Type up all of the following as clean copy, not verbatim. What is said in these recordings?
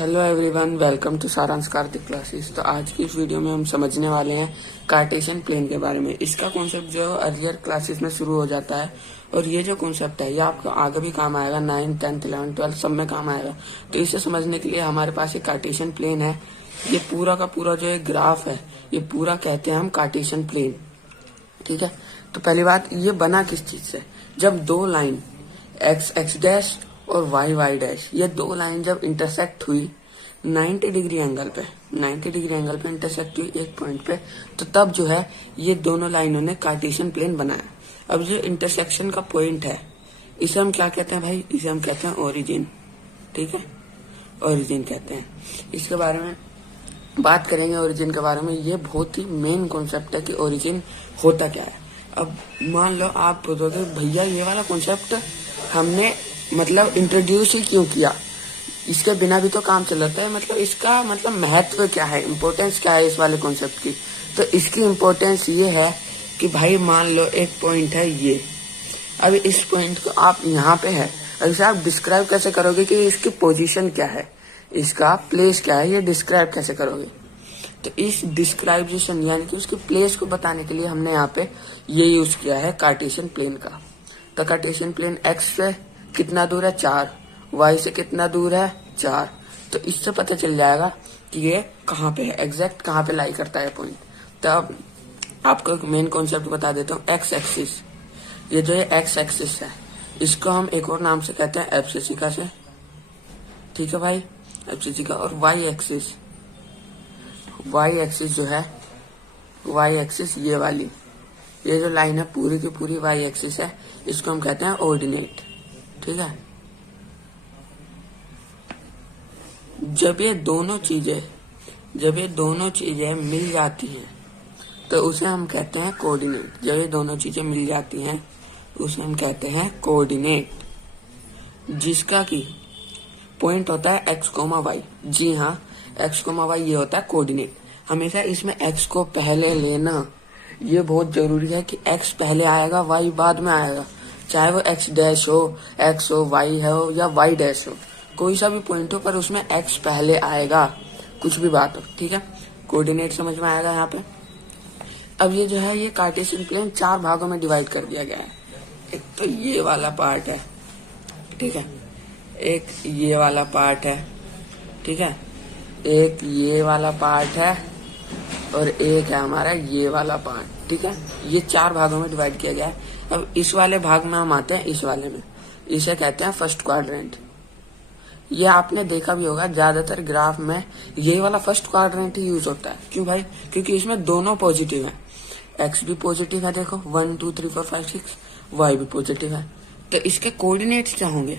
Hello everyone, welcome to सारांश Kartik classes. तो आज की इस वीडियो में हम समझने वाले हैं कार्टेशियन प्लेन के बारे में। इसका कॉन्सेप्ट जो अर्लियर क्लासेस में शुरू हो जाता है और ये जो कॉन्सेप्ट है ये आपको आगे भी काम आएगा, 9th, 10th, 11th, 12th सब में काम आएगा। तो इसे समझने के लिए हमारे पास एक कार्टेशियन प्लेन है। ये पूरा का पूरा जो एक ग्राफ है ये पूरा कहते हैं हम कार्टेशियन प्लेन। ठीक है, तो पहली बात, ये बना किस चीज से? जब दो लाइन एक्स एक्स डैश और वाई वाई डैश, ये दो लाइन जब इंटरसेक्ट हुई 90 डिग्री एंगल पे इंटरसेक्ट हुई एक पॉइंट पे, तो तब जो है ये दोनों लाइनों ने कार्टेशियन प्लेन बनाया। अब जो इंटरसेक्शन का पॉइंट है इसे हम क्या कहते हैं भाई? इसे हम कहते हैं ओरिजिन। ठीक है, ओरिजिन कहते हैं। इसके बारे में बात करेंगे, ओरिजिन के बारे में। ये बहुत ही मेन कॉन्सेप्ट है कि ओरिजिन होता क्या है। अब मान लो आप बोलोगे भैया ये वाला कॉन्सेप्ट हमने मतलब इंट्रोड्यूस ही क्यों किया, इसके बिना भी तो काम चल रहा है। मतलब इसका मतलब महत्व क्या है, इम्पोर्टेंस क्या है इस वाले कॉन्सेप्ट की? तो इसकी इम्पोर्टेंस ये है कि भाई मान लो एक पॉइंट है ये, अब इस पॉइंट को आप यहाँ पे है, अब इसे आप डिस्क्राइब कैसे करोगे कि इसकी पोजीशन क्या है, इसका प्लेस क्या है, ये डिस्क्राइब कैसे करोगे? तो इस डिस्क्राइबेशन यानी कि उसकी प्लेस को बताने के लिए हमने यहाँ पे ये यूज किया है कार्टेशियन प्लेन का। तो कार्टेशियन प्लेन एक्स से कितना दूर है? 4। वाई से कितना दूर है? 4। तो इससे पता चल जाएगा कि ये कहाँ पे है, एग्जैक्ट कहाँ पे लाई करता है पॉइंट। तो अब आपको एक मेन कॉन्सेप्ट बता देता हूँ। एक्स एक्सिस, ये जो है एक्स एक्सिस है, इसको हम एक और नाम से कहते हैं एब्सिसिका से। ठीक है भाई, एब्सिसिका। और वाई एक्सिस जो है, वाई एक्सिस ये वाली, ये जो लाइन है पूरी की पूरी वाई एक्सिस है, इसको हम कहते हैं ऑर्डिनेट। ठीक है, जब ये दोनों चीजें मिल जाती हैं तो उसे हम कहते हैं कोऑर्डिनेट। जब ये दोनों चीजें मिल जाती हैं उसे हम कहते हैं कोऑर्डिनेट, जिसका की पॉइंट होता है एक्स कोमा वाई। जी हाँ, एक्स कोमा वाई ये होता है कोऑर्डिनेट। हमेशा इसमें एक्स को पहले लेना, ये बहुत जरूरी है कि एक्स पहले आएगा, वाई बाद में आएगा। चाहे वो एक्स डैश हो, एक्स हो, वाई हो या वाई डैश हो, कोई सा भी पॉइंट हो पर उसमें एक्स पहले आएगा, कुछ भी बात हो। ठीक है, कोऑर्डिनेट समझ में आएगा यहाँ पे। अब ये जो है ये कार्टेशियन प्लेन 4 भागों में डिवाइड कर दिया गया है। एक तो ये वाला पार्ट है, ठीक है, एक ये वाला पार्ट है, ठीक है, एक ये वाला पार्ट है और एक है हमारा ये वाला पार्ट। ठीक है, ये 4 भागों में डिवाइड किया गया है। अब इस वाले भाग में हम आते हैं, इस वाले में, इसे कहते हैं फर्स्ट क्वाड्रेंट। ये आपने देखा भी होगा ज्यादातर ग्राफ में ये वाला फर्स्ट क्वाड्रेंट ही यूज होता है। क्यों भाई? क्योंकि इसमें दोनों पॉजिटिव है, एक्स भी पॉजिटिव है, देखो 1 2 3 4 5 6, वाई भी पॉजिटिव है। तो इसके कोऑर्डिनेट्स क्या होंगे?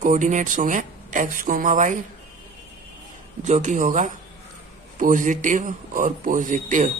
कोऑर्डिनेट्स होंगे एक्स कोमा वाई, जो कि होगा पॉजिटिव और पॉजिटिव।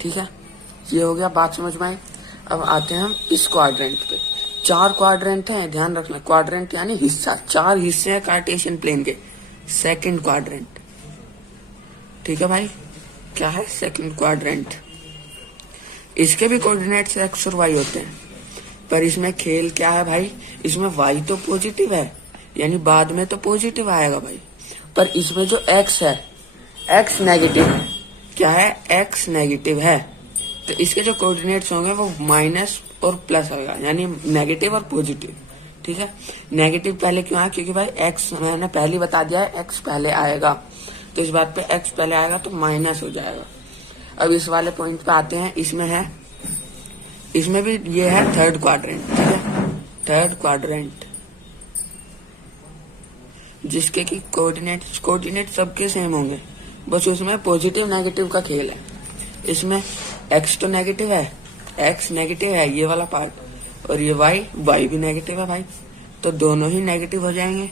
ठीक है, ये हो गया, बात समझ में आई। अब आते हैं हम इस क्वाड्रेंट पे। 4 क्वाड्रेंट हैं, ध्यान रखना, क्वाड्रेंट यानी हिस्सा, 4 हिस्से हैं कार्टेशियन प्लेन के। सेकंड क्वाड्रेंट, ठीक है भाई, क्या है? Second quadrant. इसके भी कोऑर्डिनेट्स एक्स और वाई होते हैं, पर इसमें खेल क्या है भाई? इसमें वाई तो पॉजिटिव है, यानी बाद में तो पॉजिटिव आएगा भाई, पर इसमें जो एक्स है, एक्स नेगेटिव है। क्या है? एक्स नेगेटिव है। तो इसके जो कोऑर्डिनेट्स होंगे वो माइनस और प्लस होगा, यानी नेगेटिव और पॉजिटिव। ठीक है, नेगेटिव पहले क्यों आया? क्योंकि भाई एक्स मैंने पहले बता दिया है, एक्स पहले आएगा, तो इस बात पे एक्स पहले आएगा तो माइनस हो जाएगा। अब इस वाले पॉइंट पे आते हैं, इसमें है, इसमें भी ये है थर्ड क्वाड्रेंट। ठीक है, थर्ड क्वाड्रेंट, जिसके की कोऑर्डिनेट सबके सेम होंगे, बस उसमें पॉजिटिव नेगेटिव का खेल है। इसमें एक्स तो नेगेटिव है, एक्स नेगेटिव है ये वाला पार्ट, और ये वाई भी नेगेटिव है भाई, तो दोनों ही नेगेटिव हो जाएंगे।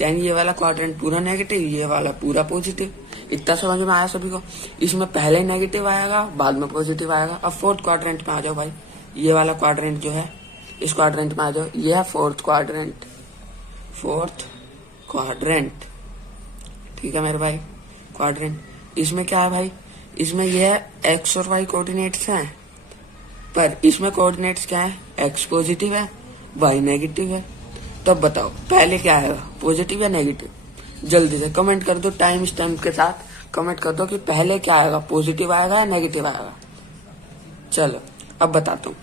यानी ये वाला क्वाड्रेंट पूरा नेगेटिव, ये वाला पूरा पॉजिटिव। इतना समझ में आया सभी को? इसमें पहले नेगेटिव आएगा, बाद में पॉजिटिव आएगा। अब फोर्थ क्वाड्रेंट में आ जाओ भाई, ये वाला क्वाड्रेंट जो है, इस क्वाड्रेंट में आ जाओ, ये है फोर्थ क्वाड्रेंट। फोर्थ क्वाड्रेंट, ठीक है मेरे भाई, क्वाड्रेंट। इसमें क्या है भाई? इसमें ये है एक्स और वाई कोऑर्डिनेट्स हैं, पर इसमें कोऑर्डिनेट्स क्या है? एक्स पॉजिटिव है, वाई नेगेटिव है। तो अब बताओ पहले क्या आएगा, पॉजिटिव या नेगेटिव? जल्दी से कमेंट कर दो, टाइम स्टैम्प के साथ कमेंट कर दो कि पहले क्या आएगा, पॉजिटिव आएगा या नेगेटिव आएगा। चलो अब बताता हूँ।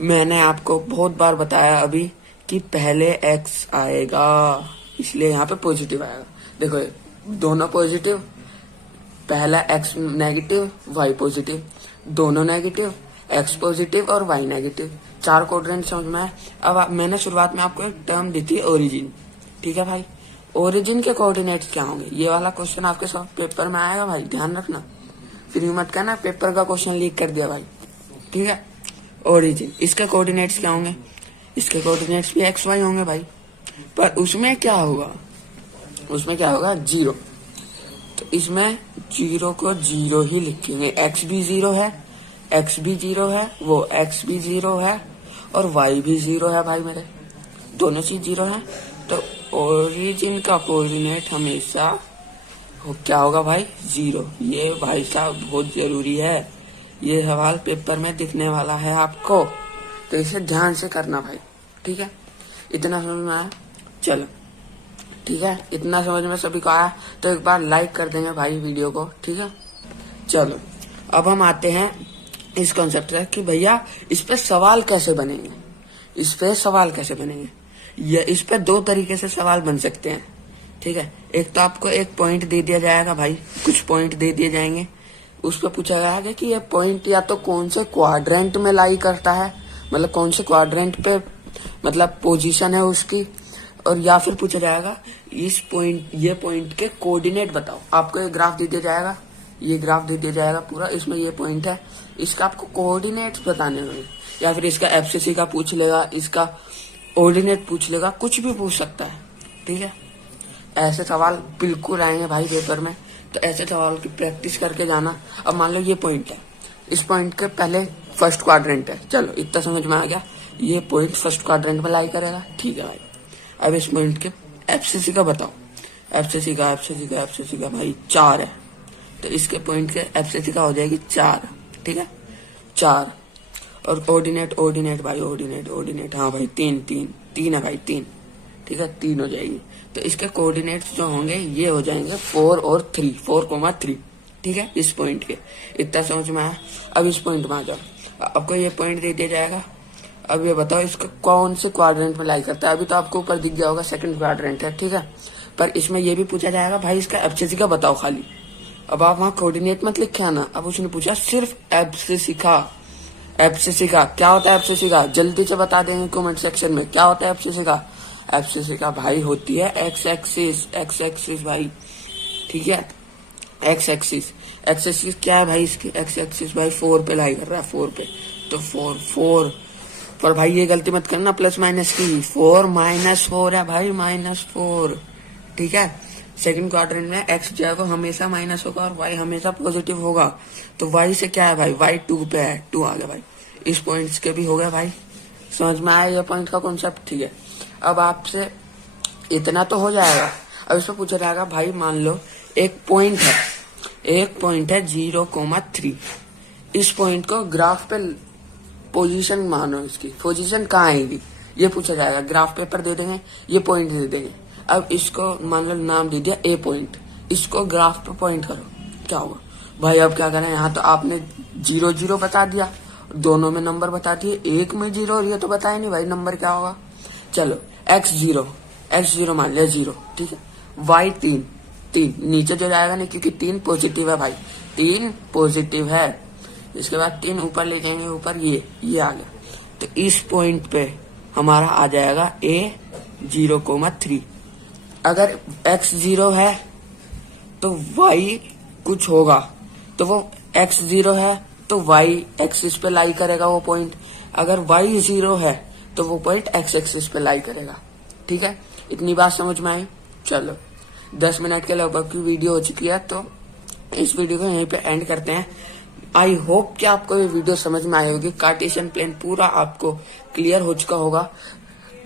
मैंने आपको बहुत बार बताया अभी कि पहले एक्स आएगा, इसलिए यहाँ पे पॉजिटिव आएगा। देखो दोनों पॉजिटिव, पहला एक्स नेगेटिव वाई पॉजिटिव, दोनों नेगेटिव, एक्स पॉजिटिव और वाई नेगेटिव, 4 कोऑर्डिनेट समझ में आया। अब मैंने शुरुआत में आपको एक टर्म दी थी ओरिजिन, ठीक है भाई। ओरिजिन के कोऑर्डिनेट्स क्या होंगे, ये वाला क्वेश्चन आपके सब पेपर में आएगा भाई, ध्यान रखना, फिर मत कहना पेपर का क्वेश्चन लीक कर दिया भाई, ठीक है। ओरिजिन, इसके कोऑर्डिनेट्स क्या होंगे, इसके कोऑर्डिनेट्स भी एक्स वाई होंगे भाई, पर उसमें क्या होगा, उसमें क्या होगा 0, तो इसमें 0 को 0 ही लिखेंगे। एक्स भी 0 है, एक्स भी 0 है, वो एक्स भी 0 है और वाई भी 0 है भाई, मेरे दोनों चीज 0 है। तो ओरिजिन का कोऑर्डिनेट हमेशा क्या होगा भाई 0। ये भाई साहब बहुत जरूरी है, ये सवाल पेपर में दिखने वाला है आपको, तो इसे ध्यान से करना भाई, ठीक है। इतना समझ में आया, चलो ठीक है, इतना समझ में सभी को आया तो एक बार लाइक कर देंगे भाई वीडियो को, ठीक है। चलो अब हम आते हैं इस कॉन्सेप्ट पे कि भैया इस पे सवाल कैसे बनेंगे, इस पे सवाल कैसे बनेंगे। ये इस पे 2 तरीके से सवाल बन सकते हैं, ठीक है। एक तो आपको एक पॉइंट दे दिया जाएगा भाई, कुछ पॉइंट दे दिए जाएंगे, उस पर पूछा जाएगा कि ये पॉइंट या तो कौन से क्वाड्रेंट में लाई करता है, मतलब कौन से क्वाड्रेंट पे मतलब पोजीशन है उसकी, और या फिर पूछा जाएगा इस पॉइंट, ये पॉइंट के कोऑर्डिनेट बताओ। आपको एक ग्राफ दे दिया जाएगा, ये ग्राफ दे दिया जाएगा पूरा, इसमें ये पॉइंट है, इसका आपको कोऑर्डिनेट्स बताने होंगे, या फिर इसका एफसीसी का पूछ लेगा, इसका ऑर्डिनेट पूछ लेगा, कुछ भी पूछ सकता है, ठीक है। ऐसे सवाल बिल्कुल आएंगे भाई पेपर में, तो ऐसे सवाल की प्रैक्टिस करके जाना। अब मान लो ये पॉइंट है, इस पॉइंट के पहले फर्स्ट क्वाड्रेंट है, चलो इतना समझ में आ गया, ये पॉइंट फर्स्ट क्वाड्रेंट में लाई करेगा, ठीक है भाई। अब इस पॉइंट के एफसीसी का बताओ, एफसीसी का भाई 4 है, तो इसके पॉइंट के एफसीसी का हो जाएगी 4, ठीक है 4। और ऑर्डिनेट भाई, ऑर्डिनेट हाँ भाई 3 है भाई 3, ठीक है 3 हो जाएगी। तो इसके कोऑर्डिनेट्स जो होंगे ये हो जाएंगे 4 और 3, 4,3, ठीक है इस पॉइंट के। इतना समझ में आया। अब इस पॉइंट में आ जाओ, आपको ये पॉइंट दे दिया जाएगा, अब ये बताओ इसका कौन से क्वाड्रेंट में लाई करता है। अभी तो आपको ऊपर दिख गया होगा सेकंड क्वाड्रेंट है, ठीक है, पर इसमें ये भी पूछा जाएगा भाई इसका एफसीसी का बताओ खाली। अब आप वहाँ कोऑर्डिनेट मत लिखे आना, अब उसने पूछा सिर्फ एफसीसी का। एफसीसी का क्या होता है, एफसीसी का जल्दी से बता देंगे कमेंट सेक्शन में, क्या होता है एफसीसी का। एफसीसी का भाई होती है एक्स एक्सिस भाई, ठीक है एक्स एक्सिस क्या है भाई, इसकी एक्स एक्सिस भाई 4 पे लाई कर रहा है, 4 पे, तो 4 पर भाई ये गलती मत करना प्लस माइनस की, 4 है भाई -4, ठीक है। सेकंड क्वाड्रेंट में एक्स जो है वो हमेशा माइनस होगा और वाई हमेशा पॉजिटिव होगा, तो वाई से क्या है भाई, वाई 2 पे है, 2 आ गया भाई। इस पॉइंट्स के भी हो गए भाई, समझ में आया ये पॉइंट का कॉन्सेप्ट, ठीक है। अब आपसे इतना तो हो जाएगा। अब इसमें पूछा जाएगा भाई मान लो एक पॉइंट है 0,3, इस पॉइंट को ग्राफ पे पोजीशन मानो, इसकी पोजीशन कहाँ आएगी ये पूछा जाएगा। ग्राफ पेपर दे देंगे, ये पॉइंट दे देंगे। अब इसको मान लो नाम दे दिया ए पॉइंट, इसको ग्राफ पे पॉइंट करो, क्या होगा भाई। अब क्या करें, यहाँ तो आपने 0 बता दिया, दोनों में नंबर बता दिए, एक में 0 और ये तो बताया नहीं भाई नंबर क्या होगा। चलो x0 मान लिया 0, ठीक है। y 3 नीचे जो जाएगा नहीं क्योंकि 3 पॉजिटिव है भाई, 3 पॉजिटिव है। इसके बाद 3 ऊपर ले जाएंगे, ऊपर ये आ गया, तो इस पॉइंट पे हमारा आ जाएगा a 0,3। अगर x 0 है तो y कुछ होगा, तो वो x 0 है तो y एक्सिस पे लाई करेगा वो पॉइंट। अगर y 0 है तो वो पॉइंट x एक्सिस पे लाई करेगा, ठीक है। इतनी बात समझ में आई। चलो 10 मिनट के लगभग की वीडियो हो चुकी है, तो इस वीडियो को यहीं पे एंड करते हैं। आई होप कि आपको ये वीडियो समझ में आई होगी, कार्टेशियन प्लेन पूरा आपको क्लियर हो चुका होगा।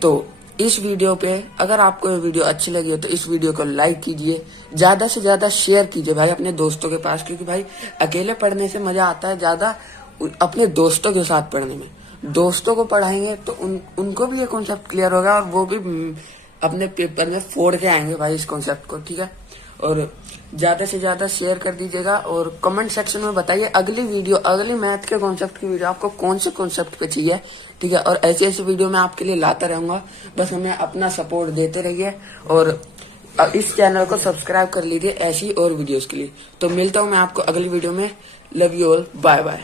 तो इस वीडियो पे अगर आपको ये वीडियो अच्छी लगी हो तो इस वीडियो को लाइक कीजिए, ज्यादा से ज्यादा शेयर कीजिए भाई अपने दोस्तों के पास, क्योंकि भाई अकेले पढ़ने से मजा आता है ज्यादा अपने दोस्तों के साथ पढ़ने में। दोस्तों को पढ़ाएंगे तो उनको भी ये कॉन्सेप्ट क्लियर होगा और वो भी अपने पेपर में फोड़ के आएंगे भाई इस कॉन्सेप्ट को, ठीक है। और ज्यादा से ज्यादा शेयर कर दीजिएगा और कमेंट सेक्शन में बताइए अगली वीडियो, अगली मैथ के कॉन्सेप्ट की वीडियो आपको कौन से कॉन्सेप्ट पे चाहिए, ठीक है। और ऐसी ऐसी वीडियो मैं आपके लिए लाता रहूंगा, बस हमें अपना सपोर्ट देते रहिए और इस चैनल को सब्सक्राइब कर लीजिए ऐसी और वीडियोस के लिए। तो मिलता हूं मैं आपको अगली वीडियो में। Love you all, bye bye.